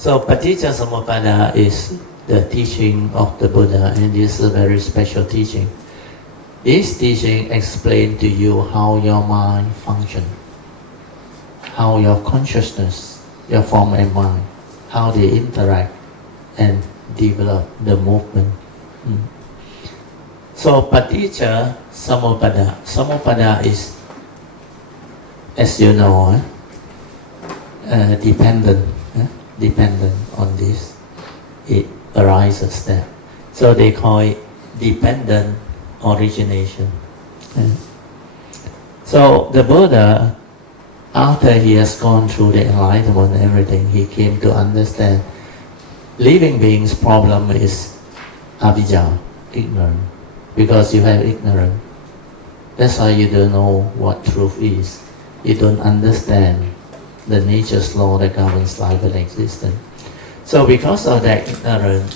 So Paticca Samuppada is the teaching of the Buddha, and this is a very special teaching. This teaching explains to you how your mind functions, how your consciousness, your form and mind, how they interact and develop the movement. So Paticca Samuppada. Samuppada is, as you know, dependent on this. It arises there. So they call it dependent origination. So the Buddha, after he has gone through the enlightenment and everything, he came to understand living beings' problem is Avijjā, ignorance. Because you have ignorance. That's why you don't know what truth is. You don't understand the nature's law that governs life and existence. So because of that ignorance,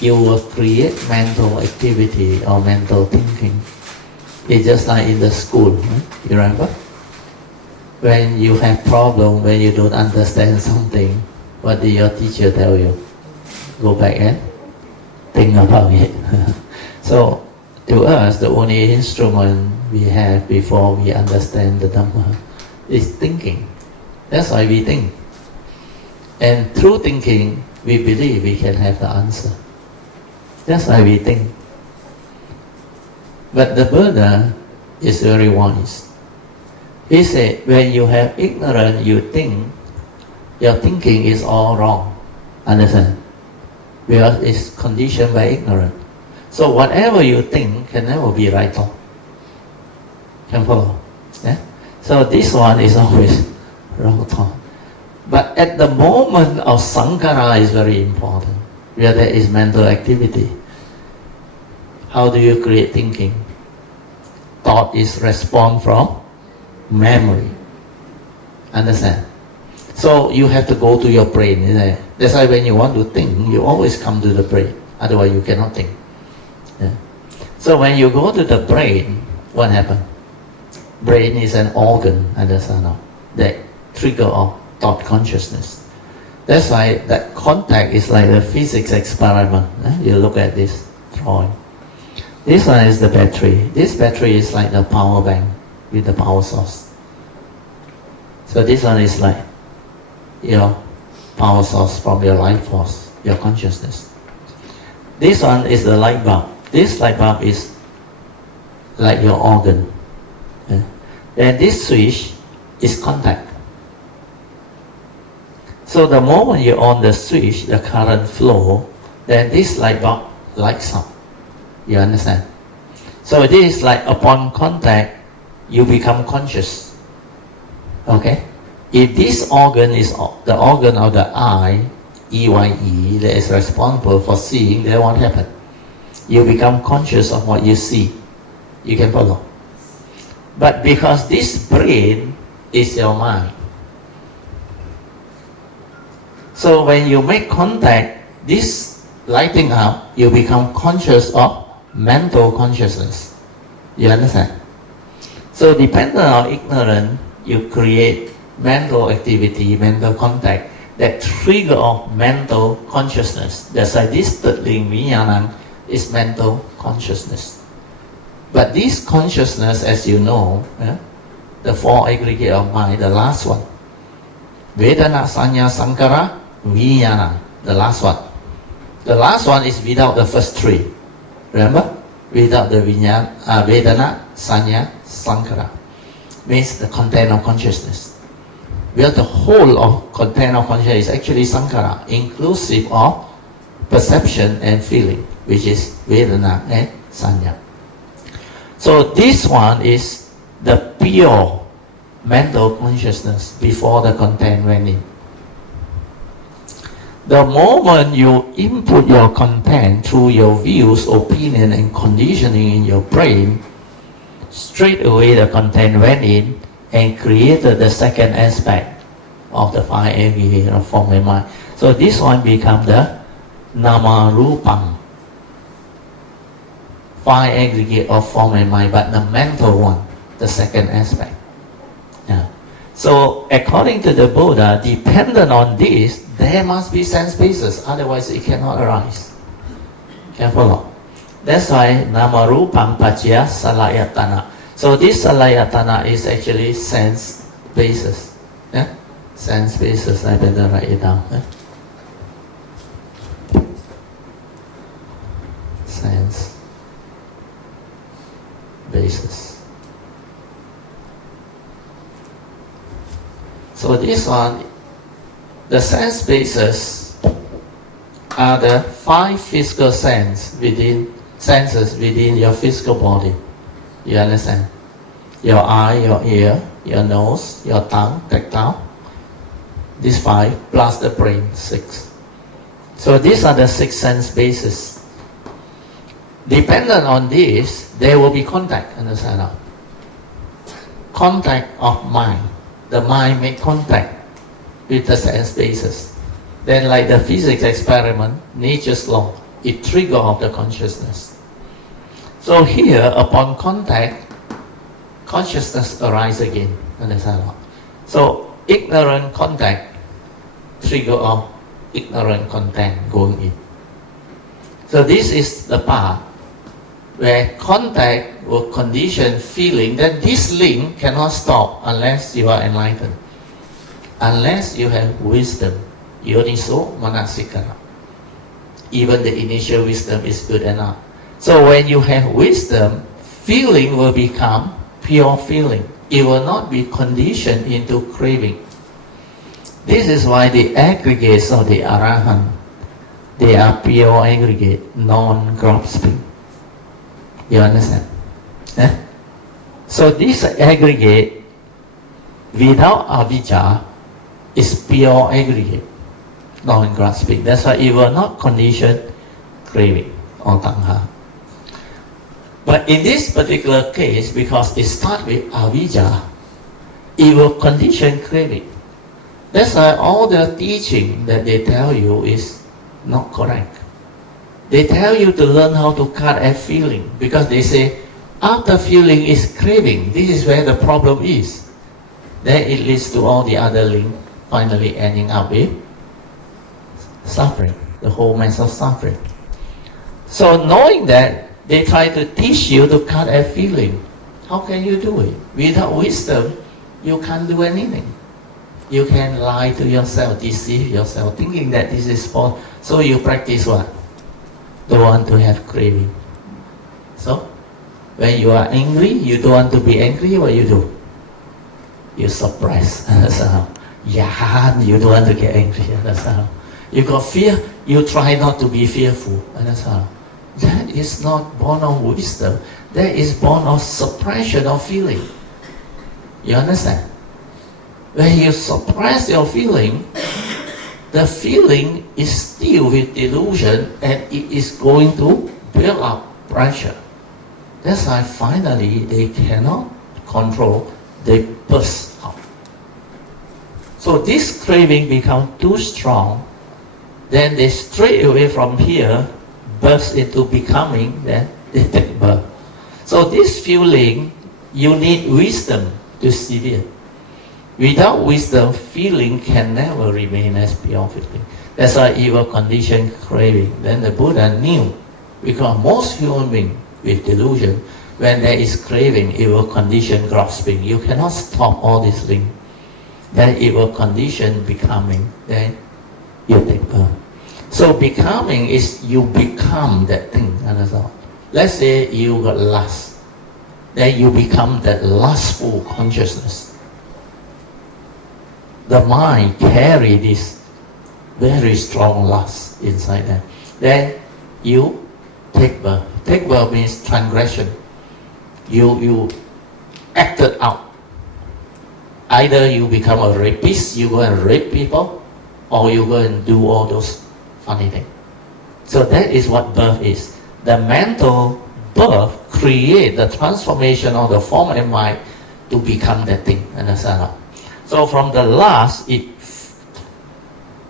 you will create mental activity or mental thinking. It's just like in the school, right? You remember? When you have problem, when you don't understand something, what did your teacher tell you? Go back and think about it. So to us, the only instrument we have before we understand the Dhamma is thinking. That's why we think. And through thinking, we believe we can have the answer. That's why we think. But the Buddha is very wise. He said, when you have ignorance, you think, your thinking is all wrong. Understand? Because it's conditioned by ignorance. So whatever you think can never be right thought. Can follow? Yeah? So this one is always wrong thought. But at the moment of Saṅkhāra is very important, where there is mental activity. How do you create thinking? Thought is response from memory. Understand? So you have to go to your brain, isn't it? That's why when you want to think, you always come to the brain. Otherwise you cannot think. Yeah. So when you go to the brain, what happens? Brain is an organ, understand now, that trigger of thought consciousness. That's why that contact is like a physics experiment. You look at this drawing. This one is the battery. This battery is like the power bank with the power source. So this one is like your power source from your life force, your consciousness. This one is the light bulb. This light bulb is like your organ. Yeah. Then this switch is contact. So the moment you on the switch, the current flow, then this light bulb lights up. You understand? So this is like upon contact, you become conscious. Okay? If this organ is the organ of the eye, EYE, that is responsible for seeing, then what happens? You become conscious of what you see. You can follow. But because this brain is your mind, so when you make contact, this lighting up, you become conscious of mental consciousness. You understand? So depending on ignorance, you create mental activity, mental contact that trigger of mental consciousness. That's why this third link, Viññāṇaṃ, is mental consciousness. But this consciousness, as you know, the four aggregate of mind, the last one, Vedanā, Saññā, Saṅkhāra, Viññāṇaṃ, the last one. The last one is without the first three. Remember? Without the Vedanā, Saññā, Saṅkhāra. Means the content of consciousness. Where the whole of content of consciousness is actually Saṅkhāra, inclusive of perception and feeling, which is Vedanā and Saññā. So this one is the pure mental consciousness before the content went in. The moment you input your content through your views, opinion and conditioning in your brain, straight away the content went in and created the second aspect of the five aggregate of form and mind. So this one becomes the Nama Rūpaṃ, five aggregate of form and mind, but the mental one, the second aspect. Yeah. So according to the Buddha, dependent on this, there must be sense basis, otherwise it cannot arise. Can follow? That's why nama Rūpaṃ paccaya Saḻāyatana. So this Saḻāyatana is actually sense basis. Yeah? Sense basis, I better write it down. Yeah? Sense basis. So this one, the sense basis are the 5 physical senses within your physical body. You understand? Your eye, your ear, your nose, your tongue, tactile. These 5 plus the brain, 6. So these are the 6 sense bases. Dependent on this, there will be contact, understand? Contact of mind. The mind make contact with the sense basis. Then like the physics experiment, nature's law, it trigger off the consciousness. So here, upon contact, consciousness arise again, understand? So ignorant contact trigger off ignorant content going in. So this is the part where contact will condition feeling that this link cannot stop unless you are enlightened, unless you have wisdom. Yoniso manasikara. Even the initial wisdom is good enough. So when you have wisdom, feeling will become pure feeling. It will not be conditioned into craving. This is why the aggregates of the Arahant, they are pure aggregate, non-grasping. You understand? Eh? So this aggregate, without Avijjā, is pure aggregate, non-grasping. That's why it will not condition craving or Taṇhā. But in this particular case, because it starts with Avijjā, it will condition craving. That's why all the teaching that they tell you is not correct. They tell you to learn how to cut at feeling, because they say after feeling is craving. This is where the problem is. Then it leads to all the other links, finally ending up with suffering, the whole mess of suffering. So knowing that, they try to teach you to cut at feeling. How can you do it? Without wisdom, you can't do anything. You can lie to yourself, deceive yourself, thinking that this is false. So you practice what? Don't want to have craving. So, when you are angry, you don't want to be angry, what you do? You suppress. That's how. Yeah, you don't want to get angry. That's how. You got fear, you try not to be fearful. That's how. That is not born of wisdom. That is born of suppression of feeling. You understand? When you suppress your feeling, the feeling is still with delusion and it is going to build up pressure. That's why finally they cannot control, they burst out. So this craving becomes too strong, then they straight away from here burst into becoming, then they take birth. So this feeling, you need wisdom to see it. Without wisdom, feeling can never remain as pure feeling. That's why it will condition craving. Then the Buddha knew, because most human beings with delusion, when there is craving, it will condition grasping. You cannot stop all these things. Then it will condition becoming. Then you take birth. So becoming is you become that thing. Understand? Let's say you got lust. Then you become that lustful consciousness. The mind carry this very strong lust inside them. Then you take birth. Take birth means transgression. You acted out. Either you become a rapist, you go and rape people, or you go and do all those funny things. So that is what birth is. The mental birth create the transformation of the form and mind to become that thing. Understand? So from the lust, it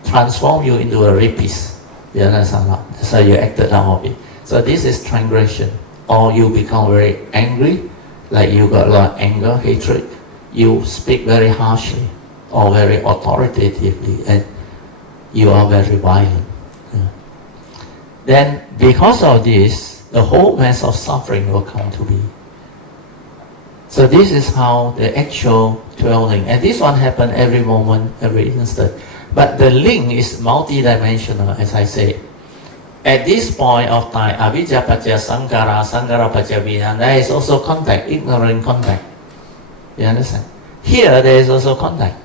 transforms you into a rapist. You understand? That's how you acted out of it. So this is transgression. Or you become very angry, like you got a lot of anger, hatred. You speak very harshly or very authoritatively, and you are very violent. Then because of this, the whole mass of suffering will come to be. So this is how the actual 12 link, and this one happen every moment, every instant. But the link is multidimensional, as I say. At this point of time, Avijjā paccaya Saṅkhāra, Saṅkhāra paccaya Viññāṇaṃ, there is also contact, ignorant contact. You understand? Here there is also contact.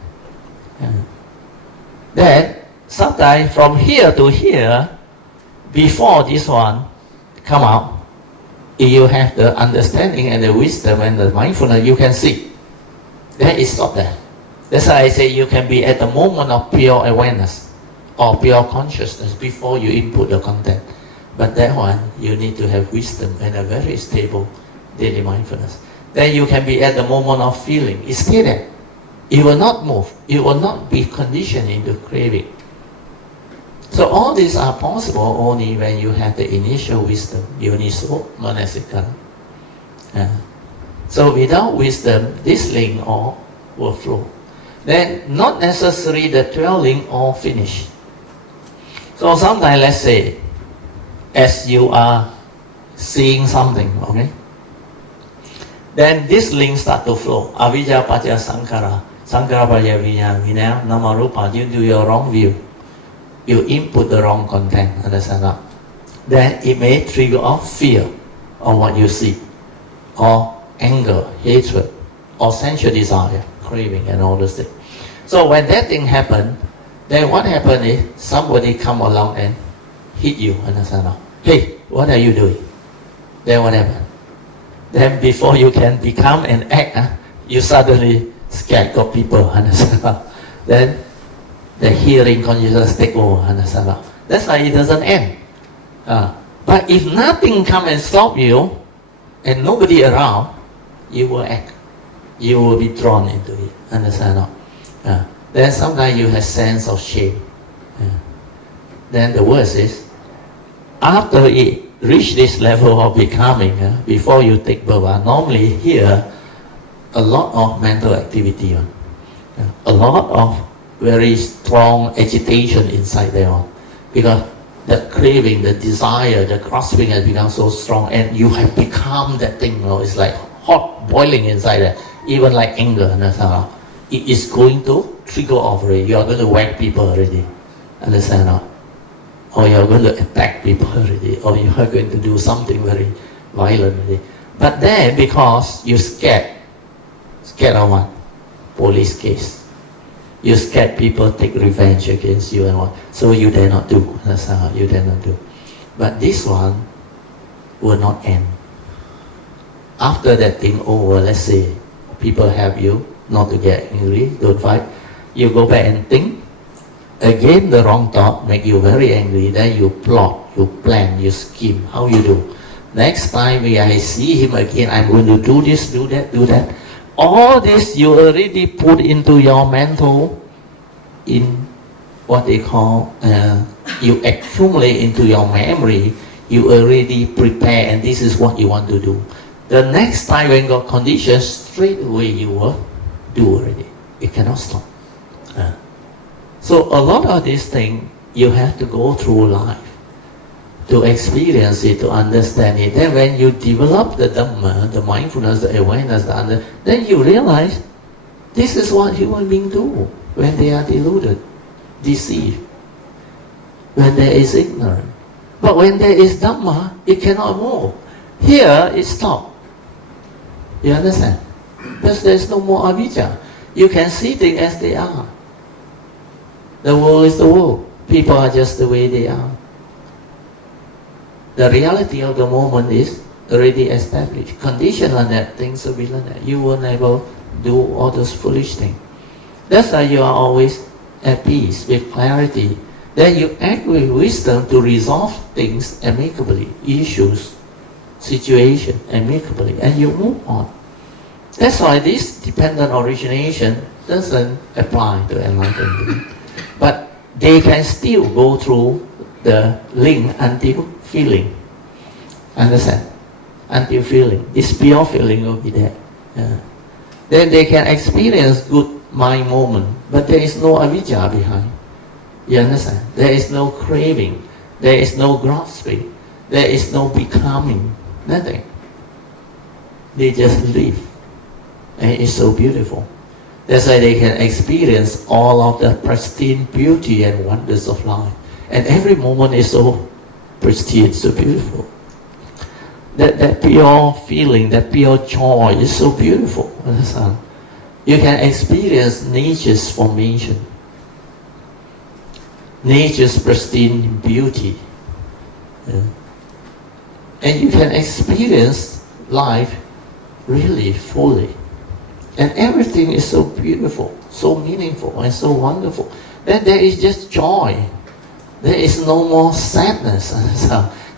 Then sometimes from here to here, before this one come out, if you have the understanding and the wisdom and the mindfulness, you can see. Then it stops there. That's why I say you can be at the moment of pure awareness or pure consciousness before you input the content. But that one, you need to have wisdom and a very stable daily mindfulness. Then you can be at the moment of feeling. It's still there. It will not move. It will not be conditioned into craving. So all these are possible only when you have the initial wisdom, yoniso manasikara. So without wisdom, this link all will flow. Then not necessarily the 12 link all finish. So sometimes let's say, as you are seeing something, okay? Then this link start to flow. Avijjā paccaya Saṅkhāra, Saṅkhāra paccaya Viññāṇaṃ, Viññāṇaṃ nama Rūpaṃ, due to your wrong view. You input the wrong content, understand that? Then it may trigger off fear of what you see, or anger, hatred, or sensual desire, craving, and all those things. So when that thing happen, then what happen is somebody come along and hit you, understand that? Hey, what are you doing? Then what happen? Then before you can become and act, you suddenly scared of people, understand that? Then the hearing consciousness take over, understand? That's why it doesn't end. But if nothing come and stop you, and nobody around, you will act. You will be drawn into it, understand? Then sometimes you have sense of shame. Then the worst is, after it reach this level of becoming, before you take Bhava, normally here, a lot of mental activity, a lot of very strong agitation inside there, because the craving, the desire, the grasping has become so strong, and you have become that thing. It's like hot boiling inside there, even like anger. It is going to trigger off already. You are going to whack people already, understand? Or you are going to attack people already, or you are going to do something very violent already. But then, because you scared of what? Police case. You scared people take revenge against you and what. So you dare not do. That's how you dare not do. But this one will not end. After that thing over, let's say, people help you not to get angry, don't fight. You go back and think. Again, the wrong thought make you very angry. Then you plot, you plan, you scheme. How you do? Next time when I see him again, I'm going to do this, do that, do that. All this you already put into your mental, in what they call, you accumulate into your memory, you already prepare, and this is what you want to do. The next time when got conditions, straight away you will do already. It cannot stop. So a lot of these things, you have to go through life to experience it, to understand it. Then when you develop the Dhamma, the mindfulness, the awareness, then you realize this is what human beings do when they are deluded, deceived, when there is ignorance. But when there is Dhamma, it cannot move. Here, it stops. You understand? Because there is no more avijjā. You can see things as they are. The world is the world. People are just the way they are. The reality of the moment is already established. Condition on that, things will be like that. You will never do all those foolish things. That's why you are always at peace, with clarity. Then you act with wisdom to resolve things amicably, issues, situation amicably, and you move on. That's why this dependent origination doesn't apply to enlightenment. But they can still go through the link until feeling. Understand? Until feeling. This pure feeling will be there. Then they can experience good mind moment, but there is no avijjā behind. You understand? There is no craving. There is no grasping. There is no becoming. Nothing. They just live. And it's so beautiful. That's why they can experience all of the pristine beauty and wonders of life. And every moment is so pristine, so beautiful. That pure feeling, that pure joy is so beautiful. Understand? You can experience nature's formation, nature's pristine beauty. Yeah. And you can experience life really fully. And everything is so beautiful, so meaningful, and so wonderful. Then there is just joy. There is no more sadness.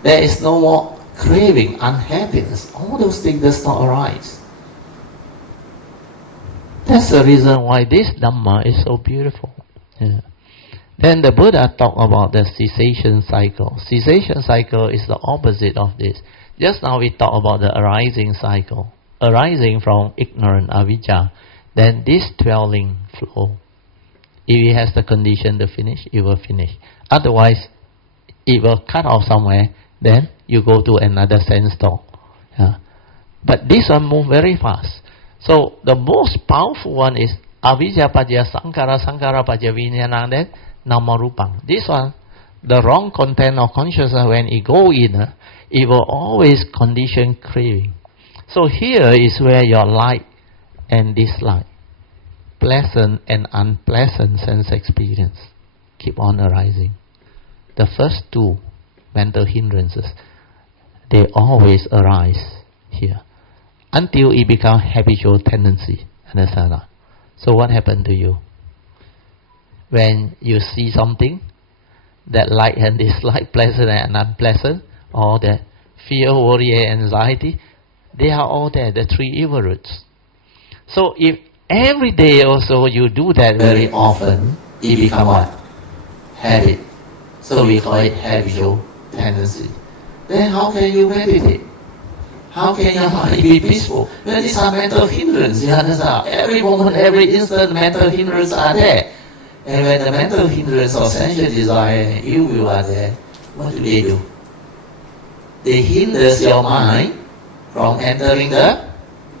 There is no more craving, unhappiness. All those things does not arise. That's the reason why this Dhamma is so beautiful. Yeah. Then the Buddha talked about the cessation cycle. Cessation cycle is the opposite of this. Just now we talked about the arising cycle. Arising from ignorant avijjā. Then this dwelling flow. If it has the condition to finish, it will finish. Otherwise, it will cut off somewhere. Then you go to another sense door. Yeah. But this one moves very fast. So the most powerful one is avijjā pajjaya saṅkhāra, saṅkhāra pajjaya viññāṇaṃ, then nama rūpaṃ. This one, the wrong content of consciousness, when it go in, it will always condition craving. So here is where your like and dislike, pleasant and unpleasant sense experience keep on arising. The first two mental hindrances, they always arise here until it becomes habitual tendency. Understand? So what happened to you? When you see something, that like and dislike, pleasant and unpleasant, or the fear, worry, and anxiety, they are all there, the three evil roots. So if every day also you do that very often, it becomes what? Habit. So we call it habitual tendency. Then how can you meditate? How can your mind be peaceful? When these are mental hindrances, you understand? Every moment, every instant, mental hindrances are there. And when the mental hindrance of sensual desire and ill will are there, what do? They hinder your mind from entering the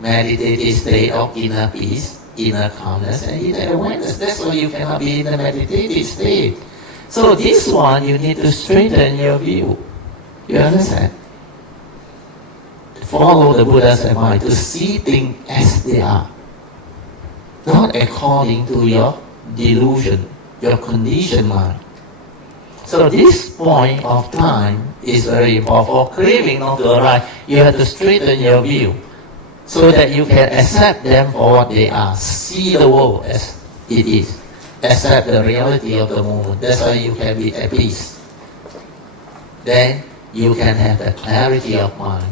meditative state of inner peace, inner calmness, and inner awareness. That's why you cannot be in the meditative state. So this one, you need to straighten your view. You understand? Follow the Buddha's advice to see things as they are, not according to your delusion, your conditioned mind. So this point of time is very important. For craving not to arise, you have to straighten your view so that you can accept them for what they are. See the world as it is. Accept the reality of the moment. That's why you can be at peace. Then you can have the clarity of mind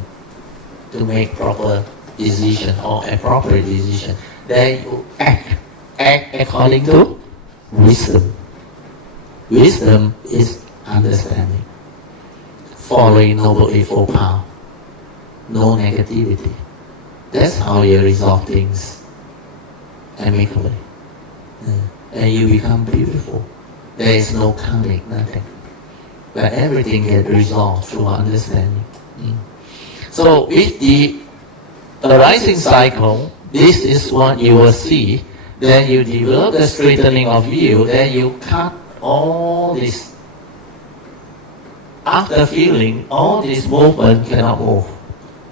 to make proper decision or appropriate decision. Then you act according to wisdom. Wisdom is understanding, following Noble Eightfold Path, no negativity. That's how you resolve things amicably. And you become beautiful. There is no karmic, nothing. But everything gets resolved through understanding. So with the arising cycle, this is what you will see. Then you develop the straightening of view, then you cut all this. After feeling, all this movement cannot move.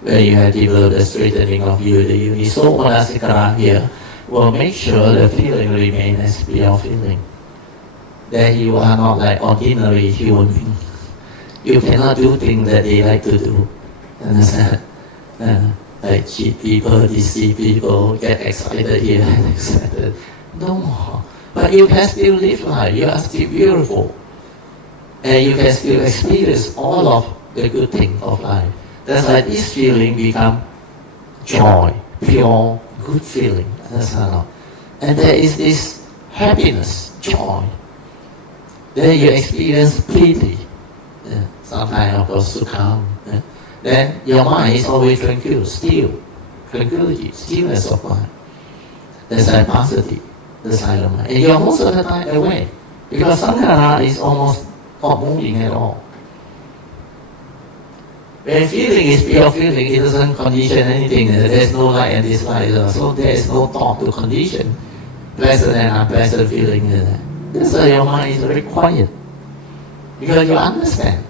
When you have developed the straightening of view, the Unisomanasikkara here will make sure the feeling remains as pure feeling. Then you are not like ordinary human being. You cannot do things that they like to do. Understand? Like cheat people, deceive people, get excited here and excited. No more. But you can still live life. You are still beautiful. And you can still experience all of the good things of life. That's why this feeling become joy, pure, good feeling. Understand? And there is this happiness, joy. Then you experience piti. Sometimes, of course, sukham. Then your mind is always tranquil, still. Tranquility, stillness of mind. That's like passaddhi, the silent mind. And you're most of the time aware. Because Saṅkhāra is almost not moving at all. When feeling is pure feeling, it doesn't condition anything. There is no like and dislike. So there is no thought to condition pleasant and unpleasant feeling. That's why your mind is very quiet. Because you understand.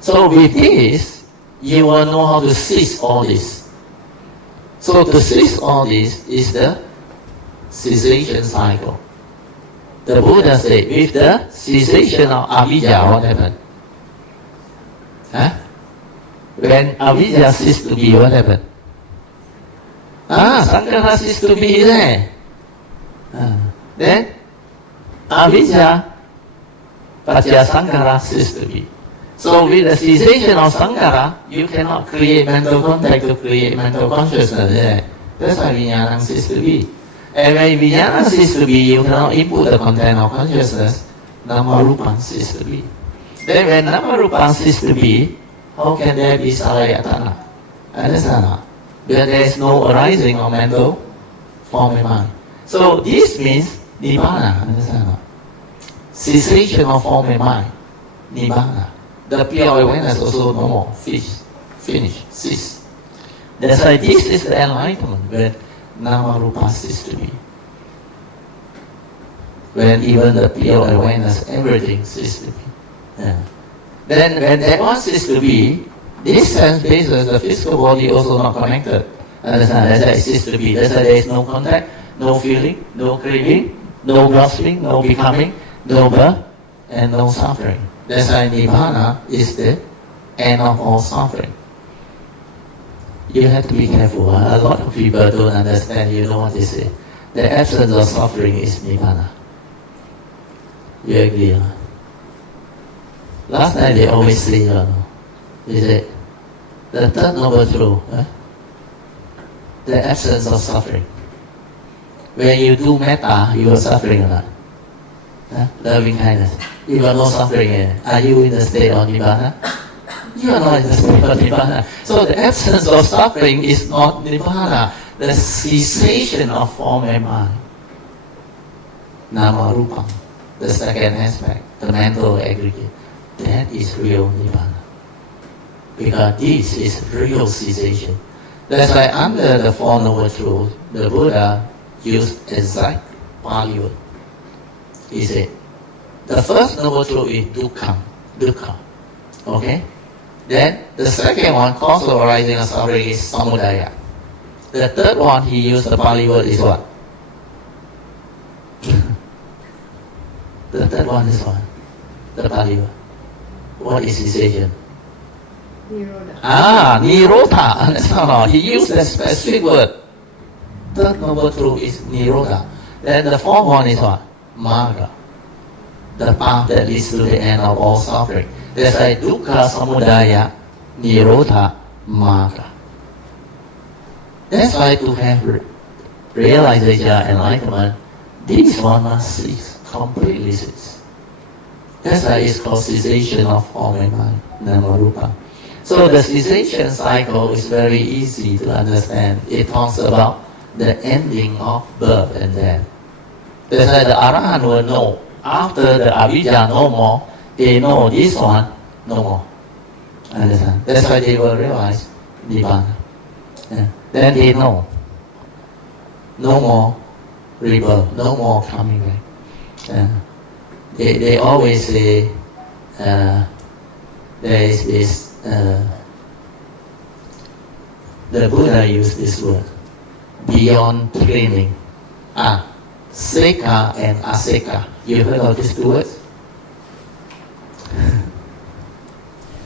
So with this, you will know how to cease all this. So to cease all this is the cessation cycle. The Buddha said, with the cessation of Avijjā, what happened? Huh? When Avijjā ceased to be, what happened? Saṅkhāra ceased to be there. Then Avijjā, Paticca Saṅkhāra ceased to be. So with the cessation of Saṅkhāra, you cannot create mental contact to create mental consciousness there. That's why Viññāṇaṃ ceased to be. And when Viññāṇaṃ ceased to be, you cannot input the content of consciousness. Rūpaṃ ceased to be. Then when Rūpaṃ ceased to be, how can there be Saḷāyatana? Understand? Because there is no arising of mental form and mind. So this means Nibbāna. Understand? Cessation of form and mind. Nibbāna. The pure awareness also no more. Finish. Cease. That's why this is the enlightenment when Rūpaṃ cease to be. When even the pure awareness, everything cease to be. Yeah. Then when that one cease to be, this sense basis, the physical body also not connected. Understand? That's why it cease to be. That's why there is no contact, no feeling, no craving, no grasping, no becoming, no birth, and no suffering. That's why Nibbāna is the end of all suffering. You have to be careful. A lot of people don't understand, you know what they say. The absence of suffering is Nibbāna. You agree? Last night they always say, they say, the third noble truth, the absence of suffering. When you do metta, you are suffering or not? Loving kindness. You are no suffering. Are you in the state of Nibbāna? You are not in the state of Nibbāna. So the absence of suffering is not Nibbāna. The cessation of form and mind. Rūpaṃ. The second aspect, the mental aggregate. That is real Nibbāna. Because this is real cessation. That's why under the Four Noble Truths, the Buddha used exact Pali word. He said, the first noble truth is dukkha. Okay? Then the second one, cause of arising of suffering, is samudaya. The third one he used the Pali word is what? The third one is what? The Pali word. What is cessation? Nirodha. Nirodha. No. He used a specific word. Third noble truth is Nirodha. Then the fourth one is what? Magga. The path that leads to the end of all suffering. That's why dukkha, samudaya, nirodha, magga. That's why to have realization and enlightenment, this one must cease, completely cease. That's why it's called cessation of form and mind, Rūpaṃ. So the cessation cycle is very easy to understand. It talks about the ending of birth and death. That's why the Arahant will know. After the Avijjā no more, they know this one no more. Understand? That's why they will realize Nibbāna. Yeah. Then they know. No more rebirth, no more coming back. Yeah. They always say there is this, the Buddha used this word, beyond training. Sekha and asekha. You heard of these two words?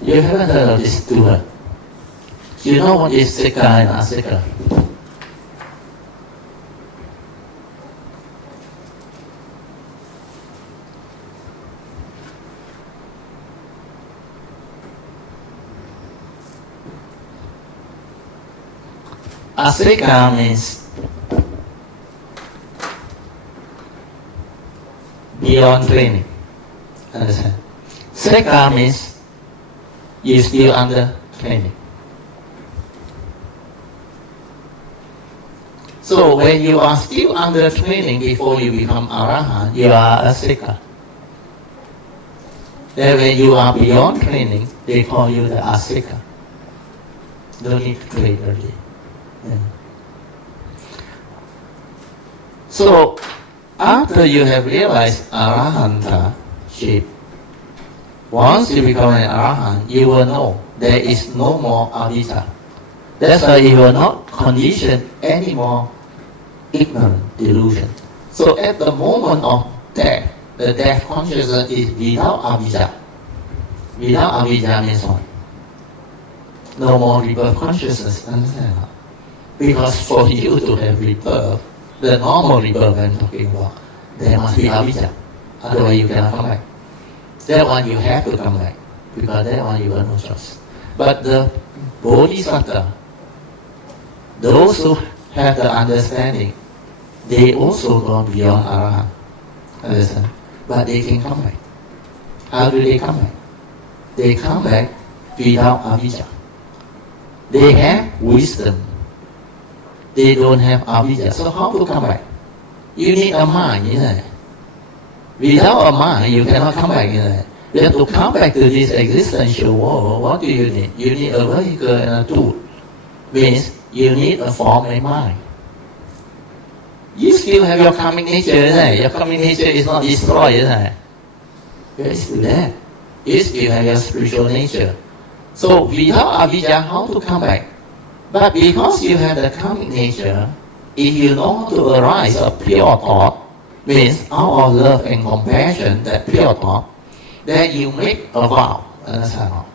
You haven't heard of these two words? You know what is sekha and asekha? Asekha means beyond training. Understand? Sekha means you still under training. So So when you are still under training before you become Arahant, you are a seeker. Then when you are beyond training, they call you the asika. Don't need to train early. Yeah. So after you have realized Arahantship, once you become an Arahant, you will know there is no more Avijjā. That's why you will not condition any more ignorant delusion. So at the moment of death, the death consciousness is without Avijjā. Without Avijjā means what? No more rebirth consciousness, understand? Because for you to have rebirth, the normal rebirth I'm talking about, there must be Avijjā. Otherwise you cannot come back. That one you have to come back, because that one you have no choice. But the Bodhisattva, those who have the understanding, they also go beyond Arahant. Understand? But they can come back. How do they come back? They come back without Avijjā. They have wisdom. They don't have Avijjā. So how to come back? You need a mind, isn't it? Without a mind, you cannot come back, isn't it? You have to come back to this existential world. What do you need? You need a vehicle and a tool. Means you need a form and mind. You still have your karmic nature, isn't it? Your karmic nature is not destroyed, isn't it? It's still there. You still have your spiritual nature. So without Avijjā, how to come back? But because you have the karmic nature, if you know how to arise a pure thought, means out of love and compassion, that pure thought, then you make a vow. Understand?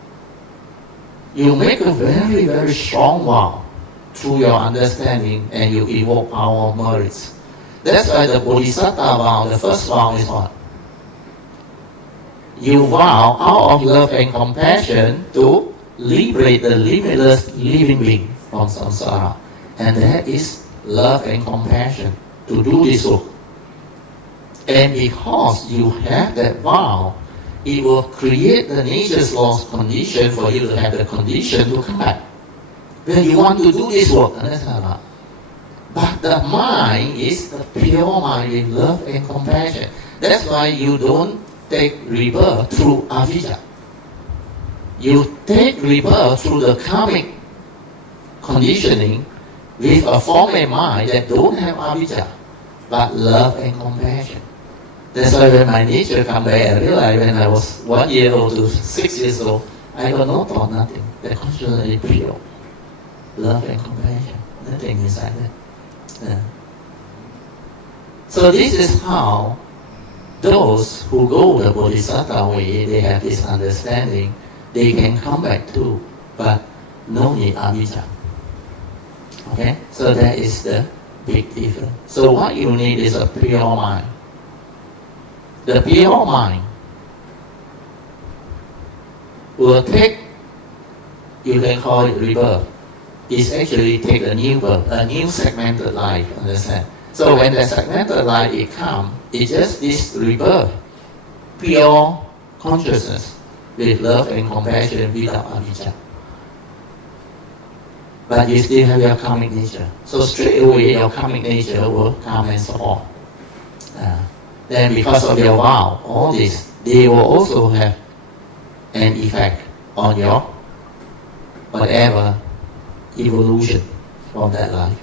You make a very, very strong vow through your understanding, and you evoke power of merits. That's why the Bodhisattva vow, the first vow is what? You vow out of love and compassion to liberate the limitless living being from samsara. And that is love and compassion to do this work. And because you have that vow, it will create the nature's law's condition for you to have the condition to come back. When you want to do this work, understand? But the mind is the pure mind with love and compassion. That's why you don't take rebirth through Avijjā. You take rebirth through the karmic conditioning with a form and mind that don't have Avijjā, but love and compassion. That's why when my nature come back, I realized when I was 1 year old to 6 years old, I got no thought, nothing. The consciousness is pure. Love and compassion. Nothing inside that. Yeah. So this is how those who go the Bodhisattva way, they have this understanding, they can come back too, but no need Avijjā. Okay? So that is the big difference. So what you need is a pure mind. The pure mind will take, you can call it rebirth. It's actually take a new birth, a new segmented life, understand? So when the segmented life it comes, it's just this rebirth, pure consciousness with love and compassion without Avijjā. But you still have your karmic nature. So straight away your karmic nature will come and support. Then because of your vow, all this, they will also have an effect on your whatever evolution from that life.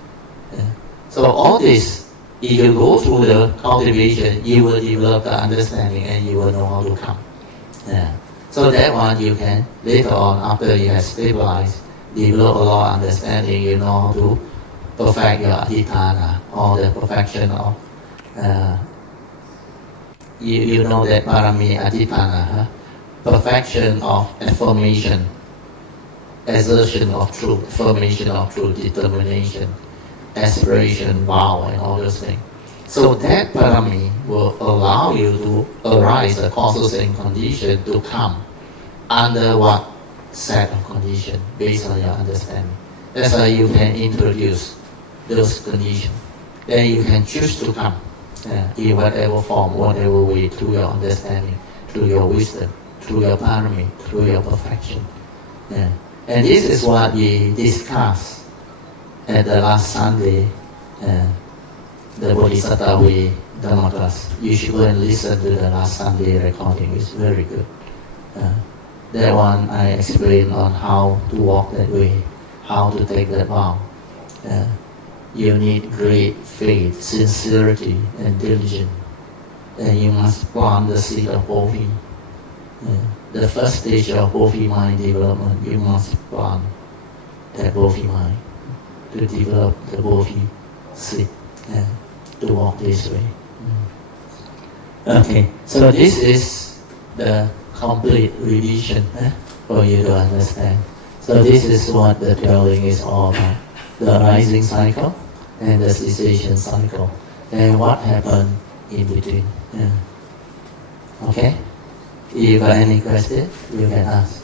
Yeah. So all this, if you go through the cultivation, you will develop the understanding and you will know how to come. Yeah. So that one you can, later on, after you have stabilized, develop a lot of understanding, you know how to perfect your Adhitthana, or the perfection of you know that parami Adhitthana, huh? Perfection of affirmation, assertion of truth, affirmation of truth, determination, aspiration, vow, and all those things. So that parami will allow you to arise the causes and condition to come under what set of condition based on your understanding. That's why you can introduce those conditions. Then you can choose to come. In whatever form, whatever way, through your understanding, through your wisdom, through your parami, through your perfection. Yeah. And this is what we discussed at the last Sunday the Bodhisattva way Dhamma class. You should go and listen to the last Sunday recording. It's very good. That one I explained on how to walk that way, how to take that vow. You need great faith, sincerity, and diligence. And you must plant the seed of Bodhi. The first stage of Bodhi mind development, you must plant that Bodhi mind to develop the Bodhi seed to walk this way. Okay, so this is the complete revision for you to understand. So this is what the dwelling is all about. The rising cycle and the cessation cycle. And what happened in between. Okay? If you got any question, you can ask.